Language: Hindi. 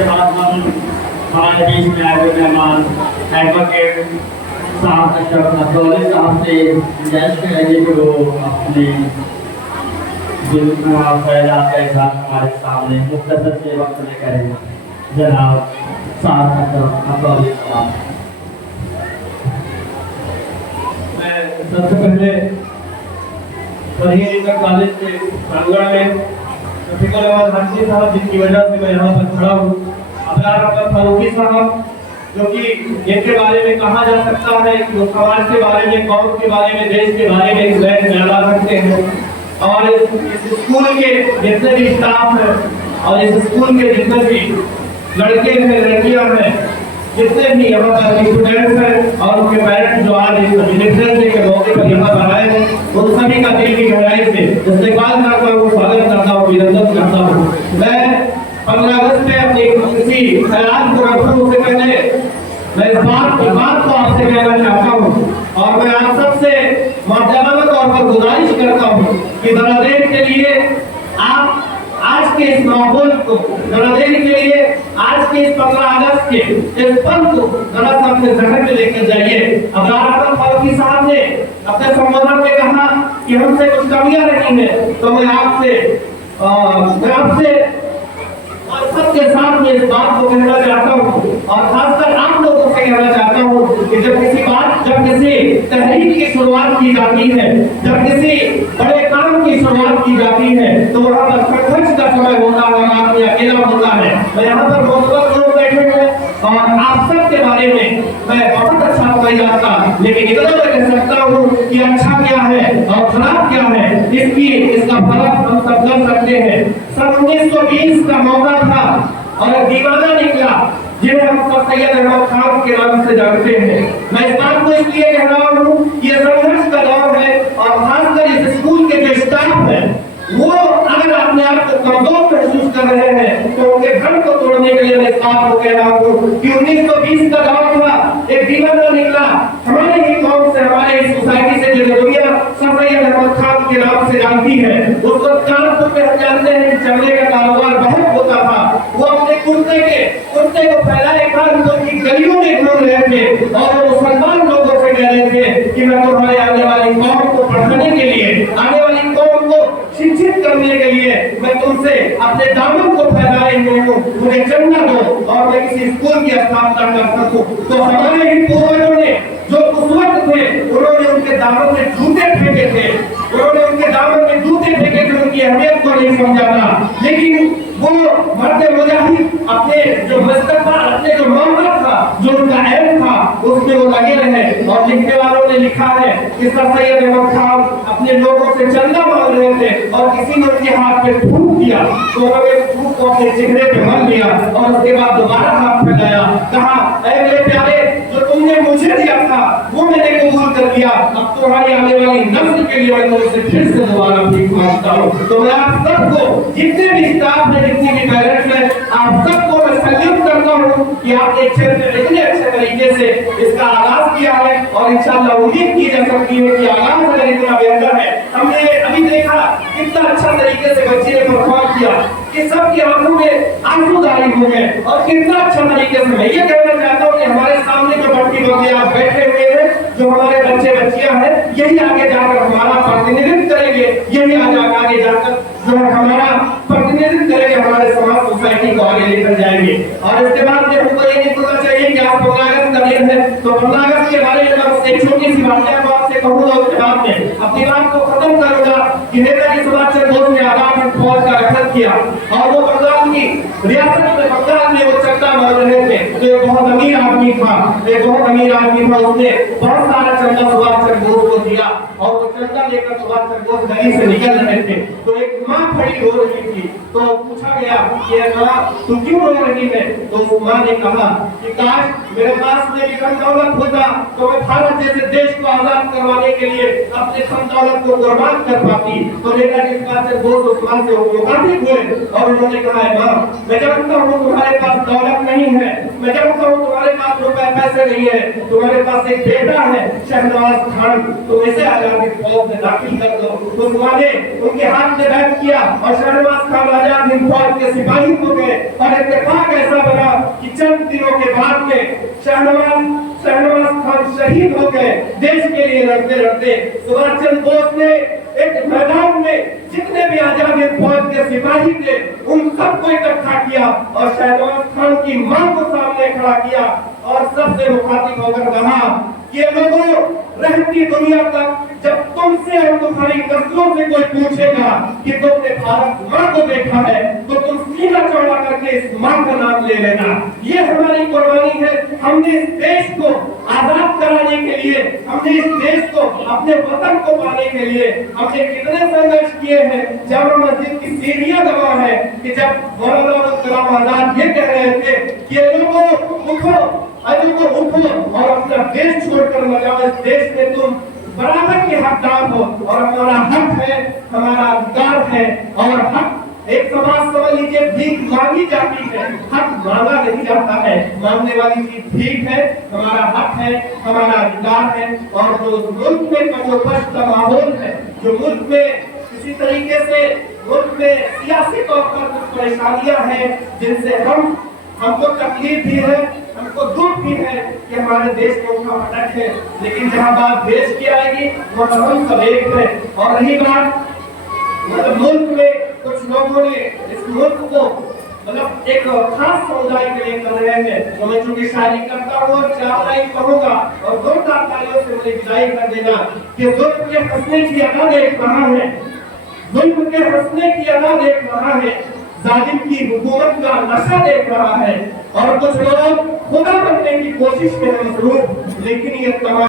इसके बाद हम हमारे बीच में आए हुए मेहमान एडवोकेट साहब अशरफ नदौली साहब से गुजारिश करेंगे कि वो अपने ख्यालात के साथ हमारे सामने मुख्तसर से वक्त में करें। जनाब साहब अशरफ नदौली साहब। मैं सबसे पहले इंटर कॉलेज के प्रांगण में शफीकुल अहमद हाजी साहब, जिनकी वजह से मैं यहाँ पर खड़ा हूँ, अबरार अहमद फारूकी साहब, जो कि जिनके बारे में कहा जा सकता है कि वो समाज के बारे में, कौम के बारे में, देश के बारे में एक बयान फैला सकते हैं। और इस स्कूल के जितने भी स्टाफ है और इस स्कूल के जितने भी लड़के हैं, लड़कियां हैं, जितने भी यहाँ पर स्टूडेंट्स हैं और उनके पेरेंट्स जो आज इस इंडिपेंडेंस डे के मौके पर यहाँ पर आए हैं, उन सभी का दिल की गहराई से इस्तेमाल करता हूँ, स्वागत करता हूँ, अभिनंदन करता हूँ। मैं 15 अगस्त में अपनी किसी ख्याल को रखूं उससे पहले मैं इस बात को आपसे कहना चाहता हूँ और मैं आप सबसे मर्दाना तौर पर गुजारिश करता हूँ कि जरा देर के लिए आप आज के इस माहौल को, जरा देर के लिए आज के इस 15 अगस्त के इस पल को जरा सा अपने जहन में लेकर जाइए। अबरार अहमद फारूकी साहब ने अपने संबोधन में कहा कि हमसे कुछ कमियां रही हैं, तो मैं आपसे और सबके साथ में इस बात को कहना चाहता हूँ और खासकर आप लोगों से कहना चाहता हूँ कि जब किसी तहरीक की शुरुआत की जाती है, जब किसी बड़े काम की शुरुआत की जाती है, तो वहाँ पर संघर्ष का समय होता है, आदमी अकेला होता है। मैं यहाँ पर बहुत लोग बैठे हैं और आप सब के बारे में मैं बहुत अच्छा नहीं जानता, लेकिन इतना मैं कह सकता हूँ कि अच्छा क्या है और खराब क्या है, इसका फर्क हम सब कर सकते हैं। सन 1920 का मौका था और एक दीवाना निकला जिन्हें हम सब सैयद अहमद खान के नाम से जानते हैं। मैं इस बात को इसलिए कह रहा हूँ, ये संघर्ष का दौर है और खासकर इस स्कूल के जो स्टाफ है वो अगर अपने आप को कमजोर महसूस कर रहे हैं तो उनके घर को तोड़ने के लिए मैं इस बात को कह रहा हूँ कि 1920 का दौर था, एक दीवाना निकला हमारे ही कौम से, हमारे इस सोसाइटी से, जो दुनिया सैयद अहमद खान के नाम से जानती है। उस वक्त कानपुर में हम जानते हैं चमड़े का कारोबार बहुत होता था। वो अपने कुर्ते को फैलाए कानपुर की गलियों में घूम रहे थे और वो मुसलमान लोगों से कह रहे थे कि मैं तुम्हारे आने वाली कौम को पढ़ाने के लिए, आने वाली कौम को शिक्षित करने के लिए मैं तुमसे अपने दामन को फैलाए हुए हूँ, मुझे चलना दो और मैं किसी स्कूल की स्थापना कर सकूं। तो हमारे ही पूर्वजों ने जो उस वक्त थे, उन्होंने उनके दामन में जूते फेंके थे, उन्होंने उनके दामन में जूते फेंके थे, उनकी अहमियत को नहीं समझा था। लेकिन वो मर्द मुजाहिद अपने जो मस्तक था, अपने जो मामला था, जो उनका एम था, उसमें वो लगे रहे। और लिखने वालों ने लिखा है कि सर सैयद अहमद खान अपने लोगों से चंदा मांग रहे थे और किसी ने उनके हाथ पे थूक दिया, तो उन्होंने थूक को अपने चेहरे पे मल लिया और उसके बाद दोबारा हाथ फैलाया, कहा ऐ मेरे प्यारे, जो तुमने मुझे दिया था वो मैंने कबूल कर लिया, अब तुम्हारी आने वाली नस्ल के लिए मैं तुमसे फिर से दोबारा भीख मांगता हूँ। तो मैं आप सबको, जितने भी स्टाफ है, जितने भी पेरेंट्स हैं, आप सबको मैं सल्यूट करता हूँ कि आपने इतने अच्छे तरीके से इसका आगाज किया है और इंशाअल्लाह उम्मीद की जा सकती है कि आगाज अगर इतना बेहतर है। हमने अभी देखा कितना अच्छा तरीके से बच्चे ने परफॉर्म किया कि सबकी आंखों में आंसू जारी हो गए और कितना अच्छा तरीके से। मैं ये कहना चाहता हूँ कि हमारे सामने जो बच्ची बच्चे आप बैठे हुए हैं, जो हमारे बच्चे बच्चियां हैं, यही आगे जाकर हमारा प्रतिनिधित्व करेंगे, यही आगे जाकर जो है हमारा प्रतिनिधित्व करेंगे, हमारे समाज सोसाइटी को आगे लेकर जाएंगे। और इसके बाद में हमको ये नहीं सोचना चाहिए कि आप 15 अगस्त का दिन है तो 15 अगस्त के बारे में मैं एक छोटी सी बात आपसे कहूंगा, उसके बाद में अपनी बात को खत्म करूंगा कि नेताजी सुभाष चंद्र बोस ने आजाद हिंद फौज का गठन किया और वो बंगाल की रियासत में, बंगाल में वो चंदा मांग रहे थे। तो एक बहुत अमीर आदमी था, उसने बहुत सारा चंदा सुभाष चंद्र बोस को दिया और वो चंदा लेकर सुभाष चंद्र बोस गली से निकल रहे थे। तो एक माँ खड़ी रो रही थी, तो पूछा गया कि माँ तुम क्यों रो रही है? तो उस माँ ने कहा कि काश मेरे पास में धन दौलत होता तो मैं भारत जैसे देश को आजाद करवाने के लिए अपने धन दौलत को कुर्बान कर पाती। तो नेताजी सुभाष चंद्र बोस उस माँ से मुखातिब हुए और उन्होंने कहा है माँ, मैं जानता हूँ तुम्हारे पास दौलत नहीं है, मैं जानता हूँ तुम्हारे पास रुपए पैसे नहीं है, तुम्हारे पास एक बेटा है शहनवाज खान, तो इसे आजाद हिंद फौज में दाखिल कर दो। उस माँ ने उनके हाथ में बैठ किया और शहनवाज खान आजाद हिंद फौज के सिपाही हो गए और इत्तेफाक ऐसा बना चंद दिनों के बाद में शहनवाज खान शहीद हो गए देश के लिए लड़ते लड़ते। सुभाष चंद्र बोस ने एक मैदान में जितने भी आजाद हिंद फौज के सिपाही थे उन सबको इकट्ठा किया और शहनवाज खान की मां को सामने खड़ा किया और सबसे मुखातिब होकर कहा, ये लोगों, रहती दुनिया तक जब तुमसे और तुम्हारी नस्लों से कोई पूछेगा कि तुमने भारत माँ को देखा है तो तुम सीना चौड़ा करके इस माँ का नाम ले लेना। ये हमारी कुर्बानी है। हमने इस देश को आजाद कराने के लिए, हमने इस देश को अपने वतन को पाने के लिए हमने कितने संघर्ष किए हैं। जामा मस्जिद की सीढ़ियां गवाह है कि जब मौलाना अब्दुल कलाम आजाद ये कह रहे थे कि ये लोगों उठो, अभी को उठो और अपना देश छोड़कर न जाओ, इस देश में तुम बराबर के हकदार हो और हमारा हक है, हमारा अधिकार है। और हक एक समाज समझ लीजिए भीख मांगी जाती है, हक मांगा नहीं जाता है। मांगने वाली चीज भीख है, हमारा हक है, हमारा अधिकार है। और जो मुल्क में कमोबश का माहौल है, जो मुल्क में किसी तरीके से मुल्क में सियासी तौर पर कुछ परेशानियां हैं जिनसे हमको तकलीफ भी है, हमको दुख भी है कि हमारे देश में उनका भटक है। लेकिन जहाँ बात देश की आएगी वहाँ हम सब एक है। और रही बात मतलब मुल्क में कुछ लोगों ने इस मुल्क को मतलब एक खास समुदाय के लिए कर रहे हैं। तो मैं चूंकि शायरी करता हूँ और 4 लाइन कहूँगा और 2 तालियों से मुझे विदाई कर देना कि जुल्म के हंसने की अदा देख रहा है, जुल्म के हंसने की अदा देख रहा है, जालिम की हुकूमत का नशा देख रहा है और कुछ लोग खुदा बनने की कोशिश में मसरूफ। लेकिन ये तमाम